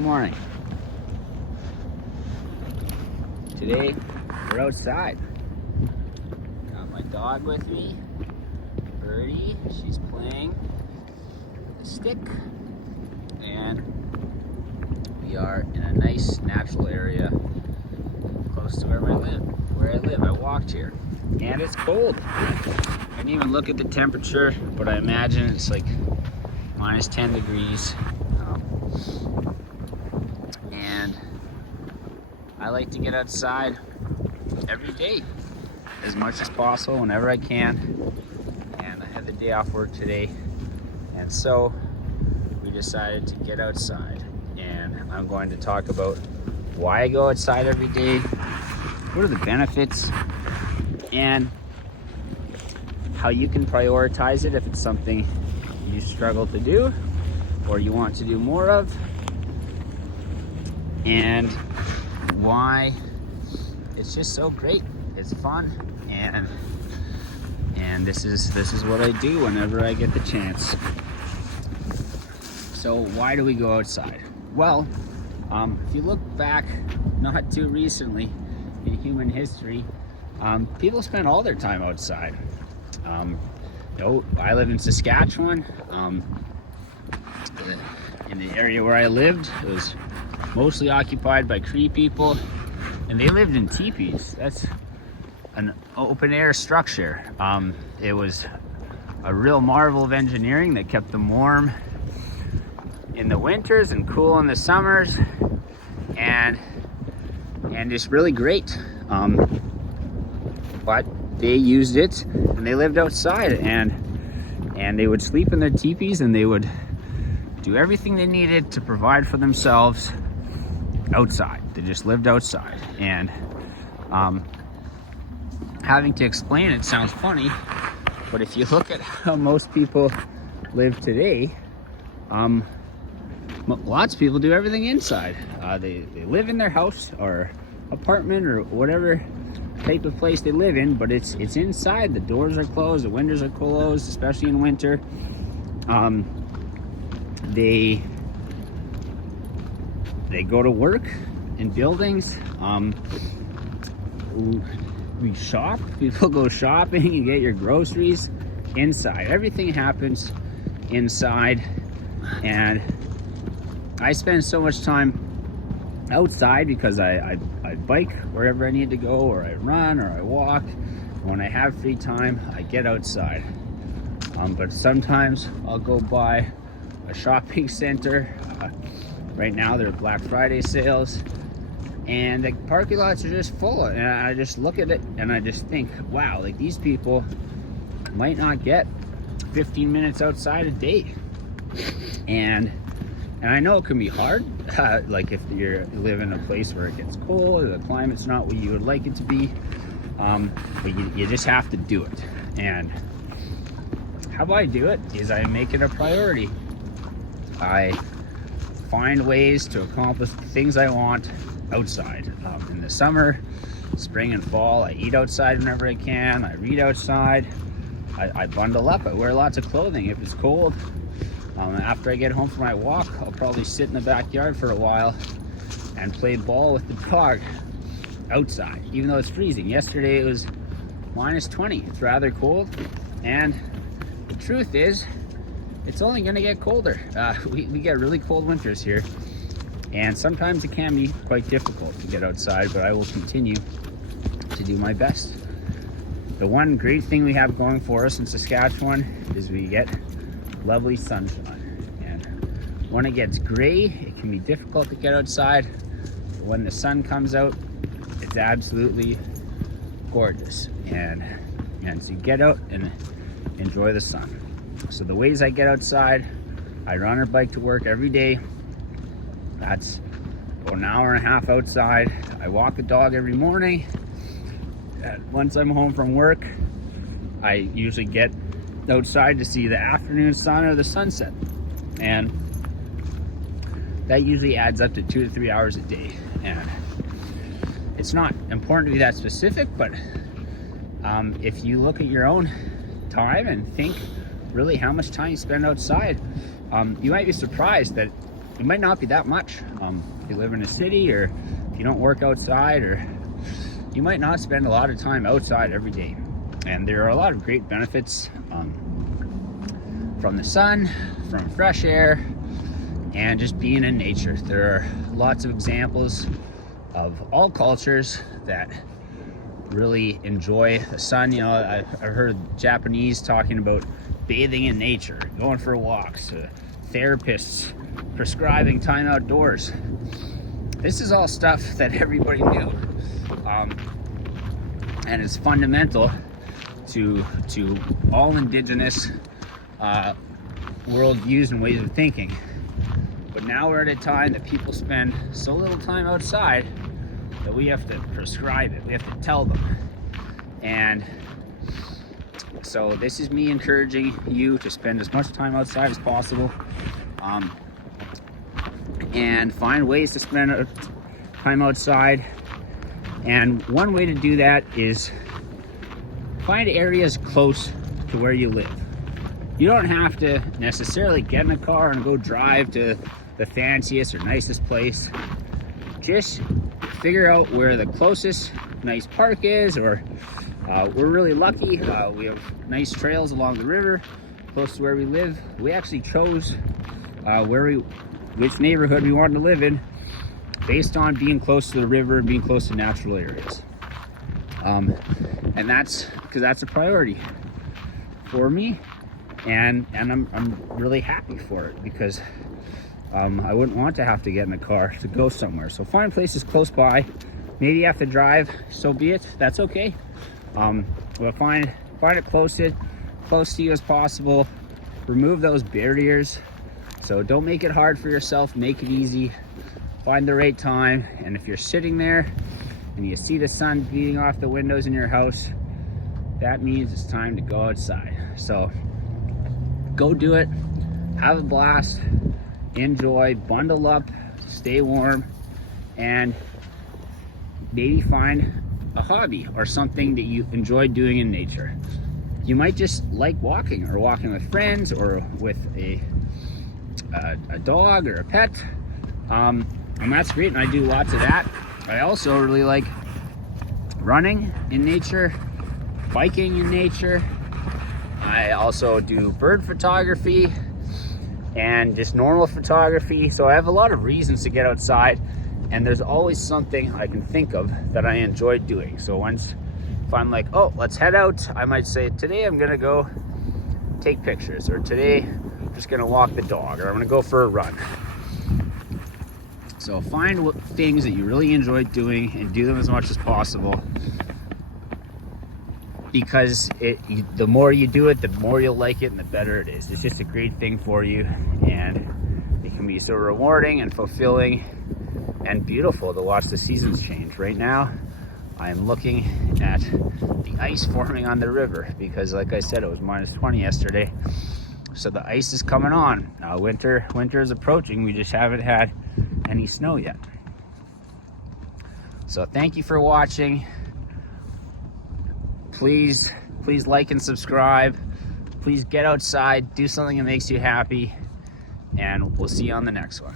morning. Today, we're outside. Got my dog with me, Birdie. She's playing with a stick. And we are in a nice natural area close to where I live. I walked here. And it's cold. I didn't even look at the temperature, but I imagine it's like minus 10 degrees. And I like to get outside every day as much as possible whenever I can. And I had the day off work today, and so we decided to get outside. And I'm going to talk about why I go outside every day, what are the benefits, and how you can prioritize it if it's something you struggle to do or you want to do more of, and why it's just so great. It's fun, and this is what I do whenever I get the chance. So why do we go outside? Well, if you look back not too recently in human history, people spent all their time outside. I live in Saskatchewan. In the area where I lived, it was mostly occupied by Cree people, and they lived in teepees. That's an open air structure. It was a real marvel of engineering that kept them warm in the winters and cool in the summers, and just really great. But they used it and they lived outside, and they would sleep in their teepees, and they would do everything they needed to provide for themselves outside. They just lived outside. And having to explain it sounds funny, but if you look at how most people live today, lots of people do everything inside. They live in their house or apartment or whatever type of place they live in, but it's inside. The doors are closed, the windows are closed, especially in winter. They go to work in buildings. We shop. People go shopping. You get your groceries inside. Everything happens inside, and I spend so much time outside because I bike wherever I need to go, or I run, or I walk. When I have free time, I get outside. But sometimes I'll go by a shopping center. Right now there are Black Friday sales, and the parking lots are just full. And I just look at it and I just think, wow, like these people might not get 15 minutes outside a day. And I know it can be hard, like if you live in a place where it gets cold, or the climate's not what you would like it to be, but you just have to do it. And how I do it is I make it a priority. I find ways to accomplish the things I want outside. In the summer, spring and fall, I eat outside whenever I can. I read outside. I bundle up. I wear lots of clothing if it's cold. After I get home from my walk, I'll probably sit in the backyard for a while and play ball with the dog outside, even though it's freezing. Yesterday it was minus 20. It's rather cold, and the truth is, it's only going to get colder. We get really cold winters here, and sometimes it can be quite difficult to get outside, but I will continue to do my best. The one great thing we have going for us in Saskatchewan is we get lovely sunshine. And when it gets gray, it can be difficult to get outside. But when the sun comes out, it's absolutely gorgeous. And so you get out and enjoy the sun. So the ways I get outside, I run or bike to work every day. That's about an hour and a half outside. I walk the dog every morning. Once I'm home from work, I usually get outside to see the afternoon sun or the sunset, and that usually adds up to 2 to 3 hours a day. And it's not important to be that specific, but if you look at your own time and think really how much time you spend outside, you might be surprised that it might not be that much. If you live in a city, or if you don't work outside, or you might not spend a lot of time outside every day. And there are a lot of great benefits from the sun, from fresh air, and just being in nature. There are lots of examples of all cultures that really enjoy the sun. You know, I heard Japanese talking about bathing in nature, going for walks, therapists prescribing time outdoors. This is all stuff that everybody knew, and it's fundamental to all indigenous worldviews and ways of thinking. But now we're at a time that people spend so little time outside that we have to prescribe it. We have to tell them. And so this is me encouraging you to spend as much time outside as possible, and find ways to spend time outside. And one way to do that is find areas close to where you live. You don't have to necessarily get in a car and go drive to the fanciest or nicest place. Just figure out where the closest nice park is, or we're really lucky. We have nice trails along the river close to where we live. We actually chose which neighborhood we wanted to live in based on being close to the river and being close to natural areas. And that's because that's a priority for me, and I'm really happy for it, because I wouldn't want to have to get in a car to go somewhere. So find places close by. Maybe you have to drive, so be it. That's okay. But find it close to you as possible. Remove those barriers. So don't make it hard for yourself. Make it easy. Find the right time. And if you're sitting there and you see the sun beating off the windows in your house, that means it's time to go outside. So go do it. Have a blast. Enjoy. Bundle up. Stay warm. And maybe find a hobby or something that you enjoy doing in nature. You might just like walking, or walking with friends, or with a dog or a pet, and that's great, and I do lots of that. I also really like running in nature, biking in nature. I also do bird photography and just normal photography. So I have a lot of reasons to get outside, and there's always something I can think of that I enjoy doing. So if I'm like, oh, let's head out, I might say, today I'm gonna go take pictures, or today I'm just gonna walk the dog, or I'm gonna go for a run. So find things that you really enjoy doing and do them as much as possible, because the more you do it, the more you'll like it and the better it is. It's just a great thing for you, and it can be so rewarding and fulfilling and beautiful to watch the seasons change. Right now, I'm looking at the ice forming on the river, because like I said, it was -20 yesterday. So the ice is coming on. Now winter is approaching. We just haven't had any snow yet. So thank you for watching. Please like and subscribe. Please get outside, do something that makes you happy, and we'll see you on the next one.